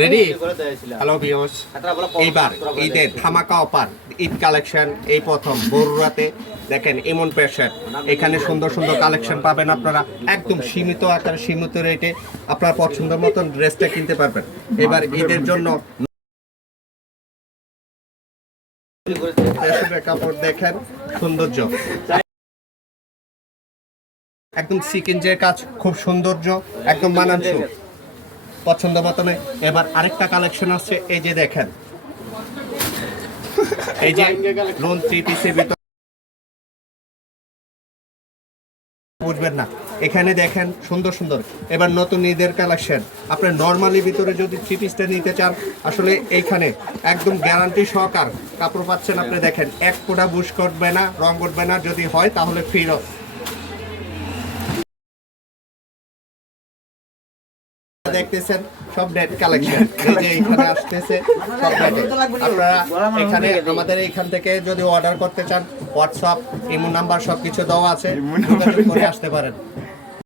Ready? Hello viewers, এইবার ঈদের ধামাকা অফার, ঈদ কালেকশন এই প্রথম বড়রাতে দেখেন এমন প্যাশন। এখানে সুন্দর সুন্দর কালেকশন পাবেন আপনারা একদম সীমিত আকারে সীমিত রেটে আপনার পছন্দের মতন ড্রেসটা কিনতে পারবেন। এবার ঈদের জন্য কাপড় দেখেন সৌন্দর্য, একদম সিকিঞ্জের কাজ, খুব সৌন্দর্য, একদম মানানসই পছন্দ মতন। এবার আরেকটা কালেকশন আসছে, এই যে দেখেন, এই যে লোন 3 পিসের ভিতর বুঝবেন না, এখানে দেখেন সুন্দর সুন্দর। এবার নতুন ঈদের কালেকশন, আপনার নর্মালি ভিতরে যদি 3 পিসটা নিতে চান, আসলে এইখানে একদম গ্যারান্টি সহকার কাপড় পাচ্ছেন। আপনি দেখেন এক ফোঁটা বুশ করবে না, রং করবে না, যদি হয় তাহলে ফেরত। দেখতেছেন সব নেট কালেকশন, এই যে এখানে আসতেছে সব নেটে। আপনারা এখানে আমাদের এখান থেকে যদি অর্ডার করতে চান, হোয়াটসঅ্যাপ ইমো নাম্বার সবকিছু দেওয়া আছে, যোগাযোগ করে আসতে পারেন।